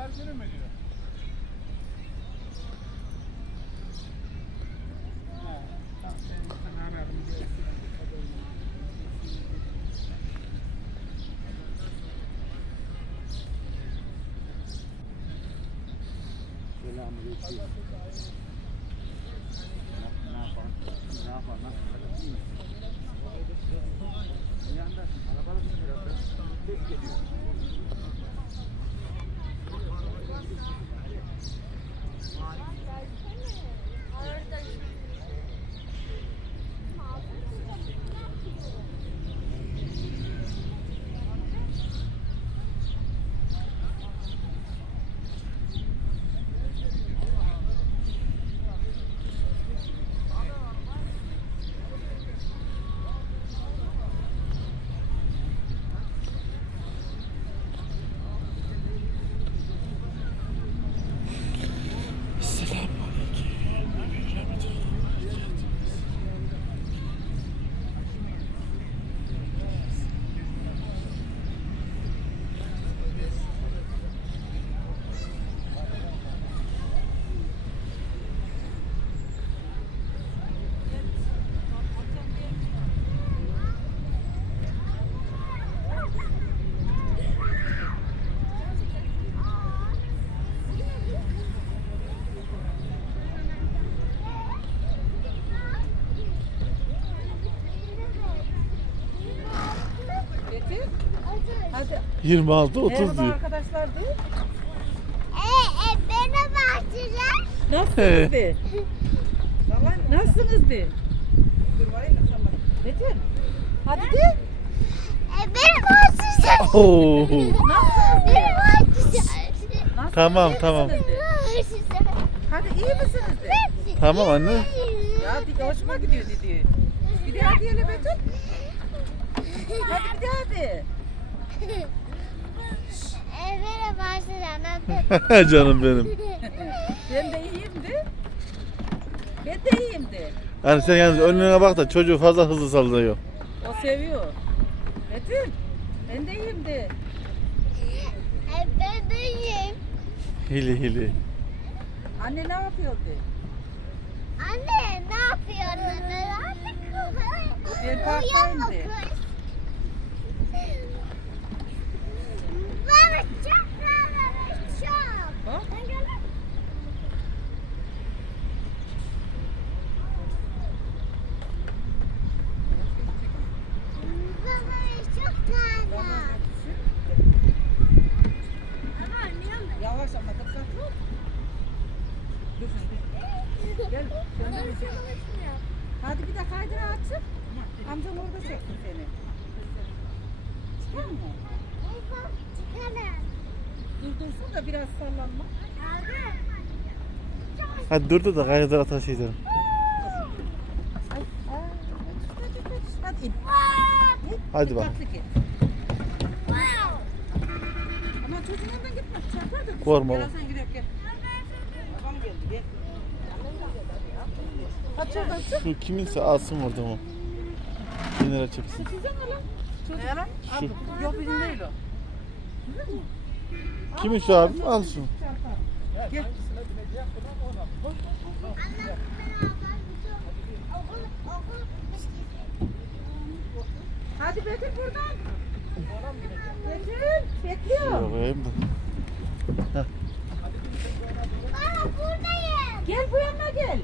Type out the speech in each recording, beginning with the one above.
Pazar günü mü diyor? Selamünaleyküm. Ne yapalım? Ne yapalım? Nasıl? İyi mi? Bir yanda arabalı bir tarafta ses geliyor. Getir. Hadi. 26 30 Merhaba diyor. arkadaşlar de. Ee, merhaba arkadaşlar. Nasılsınız de? Nasılsınız de? Getir. Hadi de. Ee, merhaba arkadaşlar. Oo. Arkadaşlar. Nasılsınız, Tamam, tamam. de? Hadi iyi misiniz de? Tamam anne. Ya bir hoşuma gidiyor dedi. Bir daha diyelim Betül. Hadi bir daha de. Arkadaşlar. Ben Canım benim. Ben de iyiyim de. Ben de iyiyim de. Yani sen yalnız önüne bak da çocuğu fazla hızlı sallıyor. O seviyor. Betül. Ben de iyiyim de. Ee, ben deyim. Hili hili. Anne ne yapıyor de? Anne ne yapıyorsun? Anne Ben parktayım de. Bana çok bana çok. Bak. Ben görmem. Bana çok bana. Ama anlıyorum ben. Yavaş ama dikkatli ol. Dur sen dur. Gel. Bana Sen de bir şey- çalışmıyor. Hadi bir de kaydıra açıp amcam orada çeksin seni. Çıkar mı? Çıkarım. Dur dursun da biraz sallanma. Hadi dur da kaydıra taş edelim. Ay, aa, hadi, in. Hadi bak. Ama çocuğun yanından gitme. Çarpar da. Korkma Gel sen gidelim gel. Babam geldi gel. Şu kiminse alsın orada mı? Ne lan? Ne lan? Şu. Yok bizim değil o. Kimin şu abi? Al şunu. Gel. Hadi Betül buradan. Betül bekliyor. Şuraya koyayım da. Aa buradayım. Gel bu yana gel.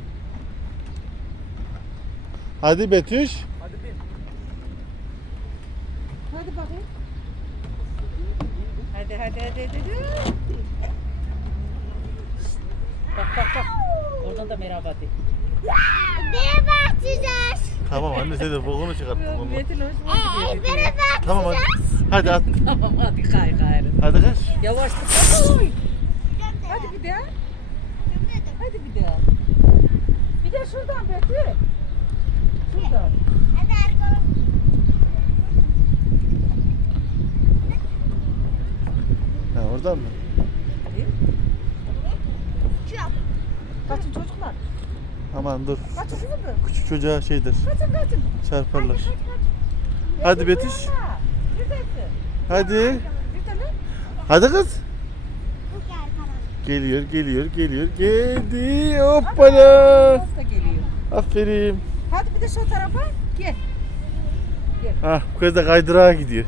Hadi Betüş. Hadi bakayım. Hadi hadi hadi hadi. hadi. Bak bak bak. Oradan da merhaba de. Merhaba atacağız. Tamam anne sen de bokunu çıkarttın onunla. Metin hoş Ee, merhaba Tamam hadi. Hadi at. Tamam hadi kay gayrı. Hadi kaç. Yavaş tut. Hadi bir daha. Hadi bir daha. Bir de şuradan Betül. Ha oradan mı? Değil. Kaçın çocuklar. Aman dur. Kaçın sizi mi? Küçük çocuğa şeydir. Kaçın kaçın. Çarparlar. Hadi, kaç, kaç. Hadi Betiş. Hadi. Hadi kız. Geliyor, geliyor, geliyor, geldi. Hoppala. Aferin. Bir de şu tarafa gel. Ha bu kız da kaydırağa gidiyor.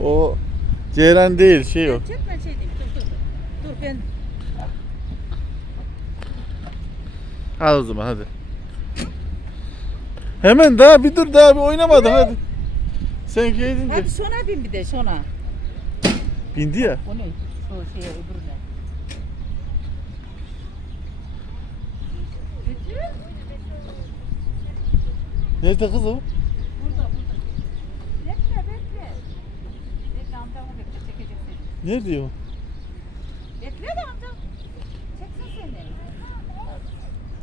O Ceylan değil şey o. Çek ben şey diyeyim. Dur dur. Dur ben. Hadi o zaman hadi. Hemen daha bir dur daha bir oynamadım hadi. Sen geldince. Hadi sona bin bir de sona. Bindi ya. O ne? Şu şeye öbürüne. Betül. Nerede kız o? Burada burada. Bekle bekle. Bekle amcamı bekle çekecek seni. Nerede o? Bekle de amcam. Çeksin seni.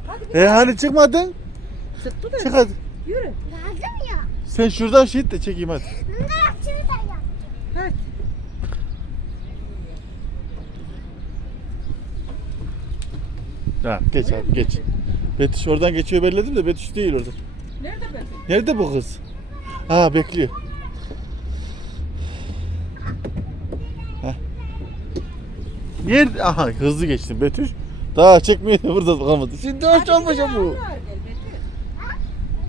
Hadi bir E hani çıkmadın? Çıktı da. Çık hadi. Yürü. Lazım ya. Sen şuradan şehit de çekeyim hadi. Bunlar şurada ya. Hadi. Ha geç abi geç. Betüş oradan geçiyor belledim de Betüş değil orada. Nerede Betül? Nerede bu kız? Ha bekliyor. Heh. Nerede? Aha hızlı geçtim Betüş. Daha çekmeye de burada kalmadı. Şimdi hoş olmuş de bu. Ağır ağır gel Betül.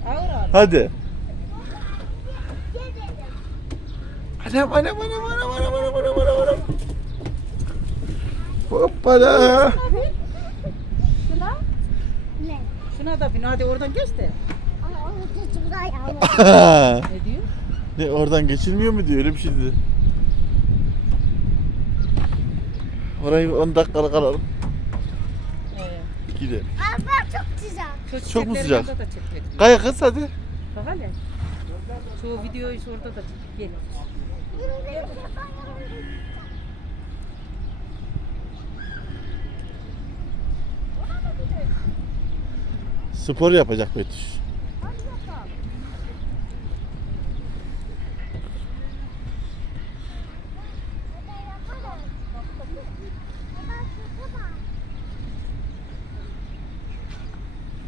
Ağır ağır. Hadi. Anam anam anam anam anam anam anam anam anam. Hoppala. Şuna. Ne? Şuna da bin. Hadi oradan geç de. Aa, orada şurada ya. Ne diyor? ne oradan geçilmiyor mu diyor öyle bir şey dedi. Orayı 10 dakikalık alalım. Gidelim. Abla çok güzel. şu Çok mu sıcak? yanında da çek Betül. Kaya kız hadi. Bak hele. Şu videoyu orada da çek. Gel. Spor yapacak Betüş.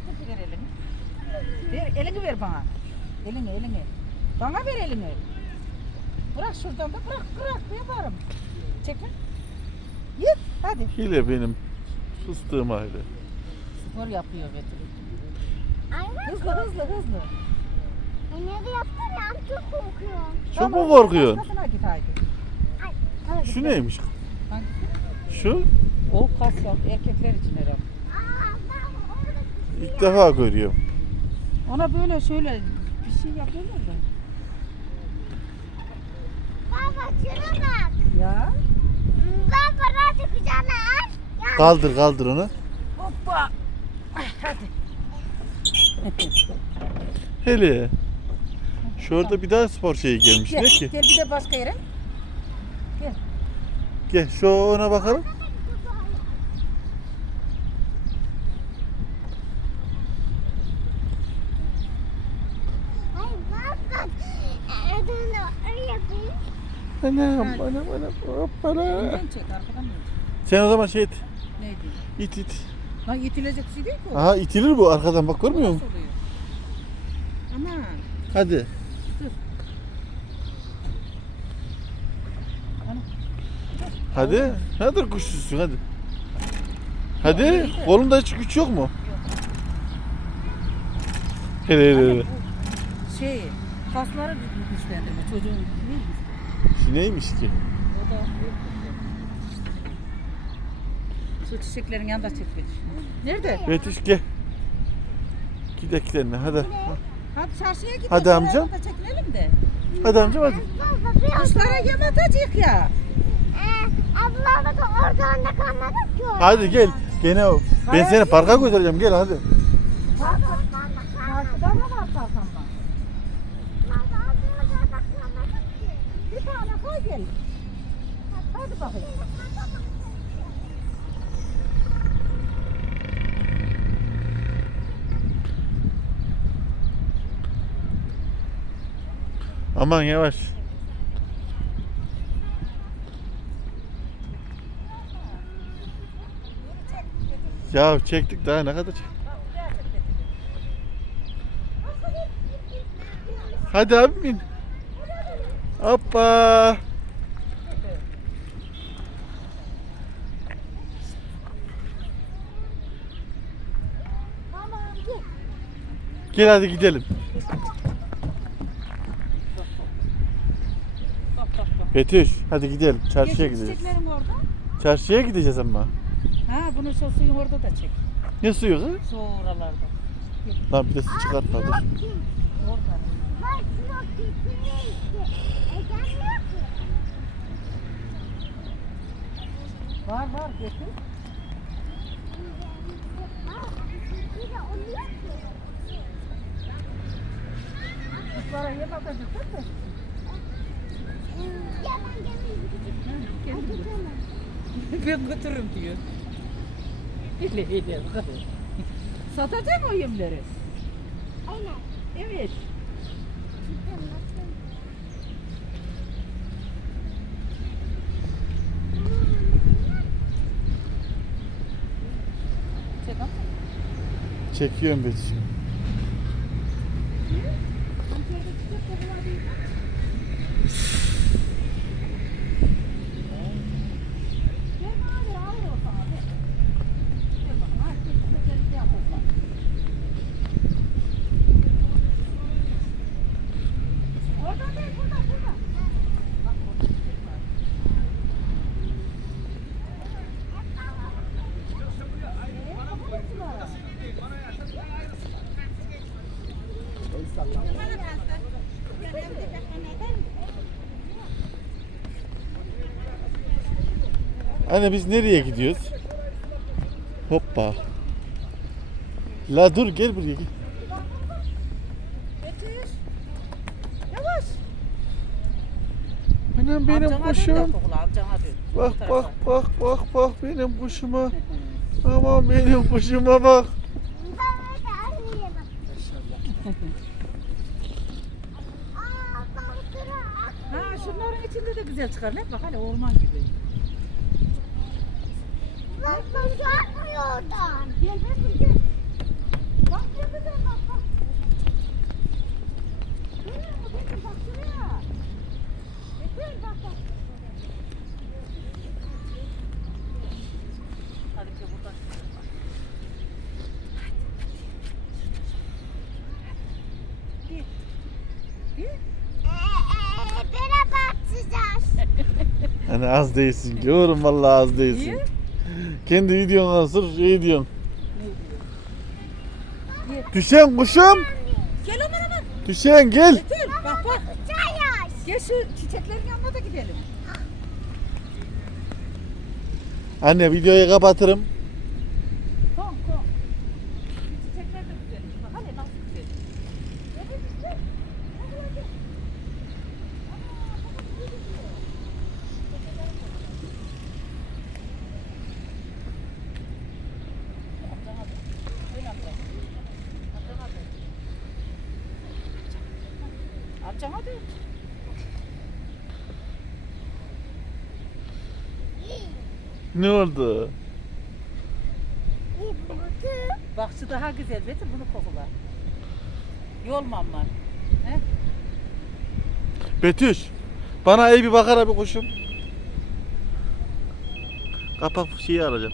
Hadi ver elini. Ver, bana. Elini, elini. Bana ver elini. Bırak şuradan da bırak, bırak yaparım. Çekme. Git, hadi. Hile benim fıstığım aile. Spor yapıyor Betül. Hızlı, hızlı, hızlı. Anne de yaptım ya çok korkuyorum. Çok mu korkuyorsun? Başkasına git haydi. Hadi. Şu neymiş? Hangisi? Şu O kas yok, erkekler için herhalde. Aa, ben orada ilk defa görüyorum. Ona böyle şöyle bir şey yapıyorlar da. Baba şuna bak. Ya. Baba nasıl kucağına al. Ya. Kaldır kaldır onu. Hoppa. Hadi. Hele. Şu orada bir daha spor şeyi gelmiş. Gel, Ne ki? gel bir de başka yere. Gel. Gel şu ona bakalım. Anam anam anam hoppala. Önden çek, arkadan mı? Sen o zaman şey et. Neydi? İt it. Lan itilecek şey değil ki o. Aha itilir bu arkadan bak görmüyor musun? Aman. Hadi. Hadi. Hadi kuşlusun hadi. Hadi. Kolunda hiç güç yok mu? Hele hele hele. Bu şey, kasları güçlendirme çocuğun? Şu neymiş ki? O da. Şu çiçeklerin yanında çekmek. Nerede? Betüş gel. Gidek seninle hadi. Hadi çarşıya gidelim. Hadi amcam. Orada çekinelim de. Hadi amcam hadi. Kuşlara yem atacak ya. Ee, ablamla da oradan da kalmadık ki. Hadi gel. Gene o. Ben seni parka götüreceğim gel hadi. Karşıda mı var kalkanlar? Bir gel. Hadi bakayım. Aman yavaş. Ya çektik daha ne kadar çek. Hadi abi bin. Hoppa. Tamam gel. Gel hadi gidelim. Betüş hadi gidelim. Çarşıya Geçin gideceğiz. çiçeklerim orada. Çarşıya gideceğiz ama. Ha bunu şu suyun orada da çek. Ne suyu kız? Su oralarda. Lan bir de su çıkartma dur. Orada. Var var getir. Bak, bir de oluyor ki. Kuşlara yem atacak değil ben götürürüm diyor. Öyle öyle. Satacak o yemleri. Aynen. Evet. Çekiyorum Betüş. Gel bana ver, al o sana, ver. Ver bana, ha, şu çiçekleri şey yapalım. Orada değil, burada, burada. Bak, orada çiçek var. Ee, kapalı sigara. Anne biz nereye gidiyoruz? Hoppa. La dur gel buraya gel. Yavaş. Benim Amcana dön de kuşum. kokula, amcana dön. Bak Bu bak tarafa. bak bak bak benim kuşuma. Aman benim kuşuma bak. Ha şunların içinde de güzel çıkar. Ne bak hani orman gibi. Bak bak şu atmıyor oradan. Gel Betül gel. Bak ne güzel bak bak. Görüyor musun Betül bak şuraya. Betül bak bak. Hadi bir de buradan çıkalım bak. Gel. Gel. Bana bakacağız. Hani az değilsin. Diyorum vallahi az değilsin. Niye? Kendi sırf şey diyorsun. Gel. Düşen kuşum. Gel aman aman. Düşen gel. Betül bak bak. Gel şu çiçeklerin yanına da gidelim. Anne videoyu kapatırım. Tamam tamam. Çiçekler de güzel. Bak hani nasıl güzel. Evet işte. Hadi hadi. Amcam hadi. Ne oldu? Bak şu daha güzel Betül bunu kokula. Yolmam var. He? Betüş. Bana iyi bir bakar abi kuşum. Kapak şeyi alacağım.